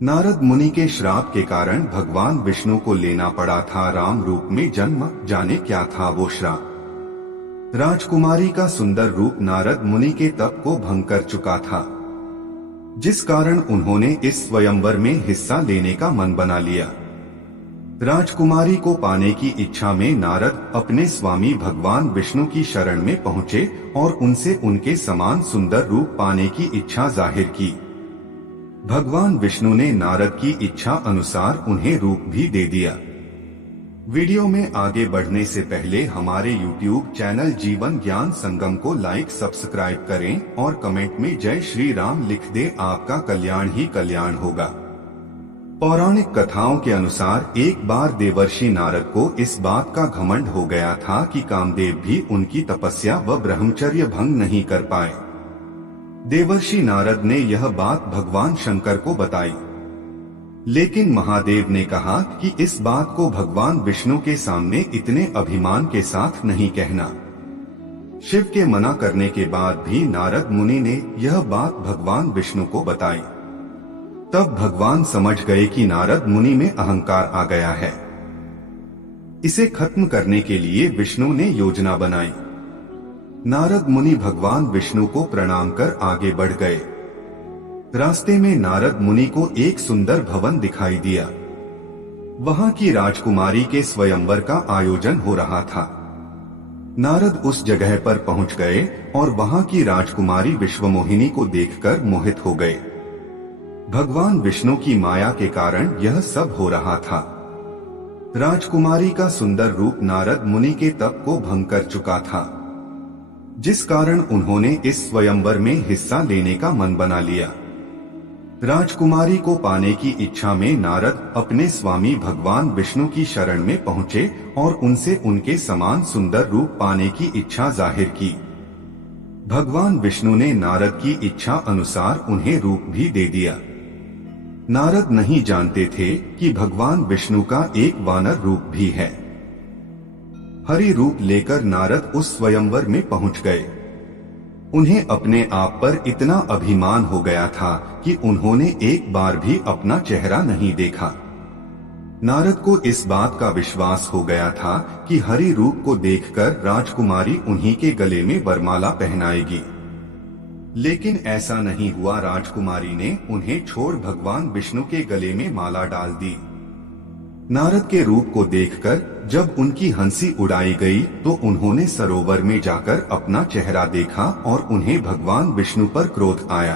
नारद मुनि के श्राप के कारण भगवान विष्णु को लेना पड़ा था राम रूप में जन्म। जाने क्या था वो श्राप। राजकुमारी का सुंदर रूप नारद मुनि के तप को भंग कर चुका था, जिस कारण उन्होंने इस स्वयंवर में हिस्सा लेने का मन बना लिया। राजकुमारी को पाने की इच्छा में नारद अपने स्वामी भगवान विष्णु की शरण में पहुंचे और उनसे उनके समान सुंदर रूप पाने की इच्छा जाहिर की। भगवान विष्णु ने नारद की इच्छा अनुसार उन्हें रूप भी दे दिया। वीडियो में आगे बढ़ने से पहले हमारे YouTube चैनल जीवन ज्ञान संगम को लाइक सब्सक्राइब करें और कमेंट में जय श्री राम लिख दे। आपका कल्याण ही कल्याण होगा। पौराणिक कथाओं के अनुसार एक बार देवर्षि नारद को इस बात का घमंड हो गया था कि कामदेव भी उनकी तपस्या व ब्रह्मचर्य भंग नहीं कर पाए। देवर्षि नारद ने यह बात भगवान शंकर को बताई, लेकिन महादेव ने कहा कि इस बात को भगवान विष्णु के सामने इतने अभिमान के साथ नहीं कहना। शिव के मना करने के बाद भी नारद मुनि ने यह बात भगवान विष्णु को बताई। तब भगवान समझ गए कि नारद मुनि में अहंकार आ गया है। इसे खत्म करने के लिए विष्णु ने योजना बनाई। नारद मुनि भगवान विष्णु को प्रणाम कर आगे बढ़ गए। रास्ते में नारद मुनि को एक सुंदर भवन दिखाई दिया। वहां की राजकुमारी के स्वयंवर का आयोजन हो रहा था। नारद उस जगह पर पहुंच गए और वहां की राजकुमारी विश्वमोहिनी को देखकर मोहित हो गए। भगवान विष्णु की माया के कारण यह सब हो रहा था। राजकुमारी का सुंदर रूप नारद मुनि के तप को भंग कर चुका था, जिस कारण उन्होंने इस स्वयंवर में हिस्सा लेने का मन बना लिया। राजकुमारी को पाने की इच्छा में नारद अपने स्वामी भगवान विष्णु की शरण में पहुंचे और उनसे उनके समान सुंदर रूप पाने की इच्छा जाहिर की। भगवान विष्णु ने नारद की इच्छा अनुसार उन्हें रूप भी दे दिया। नारद नहीं जानते थे कि भगवान विष्णु का एक वानर रूप भी है। हरि रूप लेकर नारद उस स्वयंवर में पहुंच गए। उन्हें अपने आप पर इतना अभिमान हो गया था कि उन्होंने एक बार भी अपना चेहरा नहीं देखा। नारद को इस बात का विश्वास हो गया था कि हरि रूप को देखकर राजकुमारी उन्हीं के गले में वरमाला पहनाएगी, लेकिन ऐसा नहीं हुआ। राजकुमारी ने उन्हें छोड़ भगवान विष्णु के गले में माला डाल दी। नारद के रूप को देखकर जब उनकी हंसी उड़ाई गई तो उन्होंने सरोवर में जाकर अपना चेहरा देखा और उन्हें भगवान विष्णु पर क्रोध आया।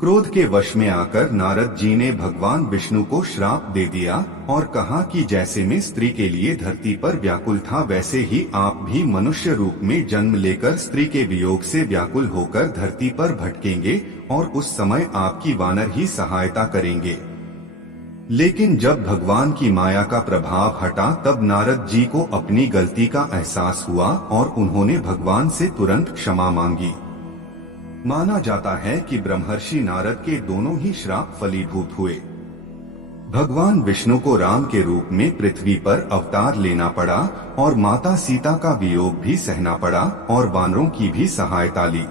क्रोध के वश में आकर नारद जी ने भगवान विष्णु को श्राप दे दिया और कहा कि जैसे मैं स्त्री के लिए धरती पर व्याकुल था, वैसे ही आप भी मनुष्य रूप में जन्म लेकर स्त्री के वियोग से व्याकुल होकर धरती पर भटकेंगे और उस समय आपकी वानर ही सहायता करेंगे। लेकिन जब भगवान की माया का प्रभाव हटा तब नारद जी को अपनी गलती का एहसास हुआ और उन्होंने भगवान से तुरंत क्षमा मांगी। माना जाता है कि ब्रह्मर्षि नारद के दोनों ही श्राप फलीभूत हुए। भगवान विष्णु को राम के रूप में पृथ्वी पर अवतार लेना पड़ा और माता सीता का वियोग भी सहना पड़ा और वानरों की भी सहायता ली।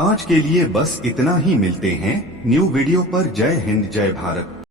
आज के लिए बस इतना ही। मिलते हैं न्यू वीडियो पर। जय हिंद, जय भारत।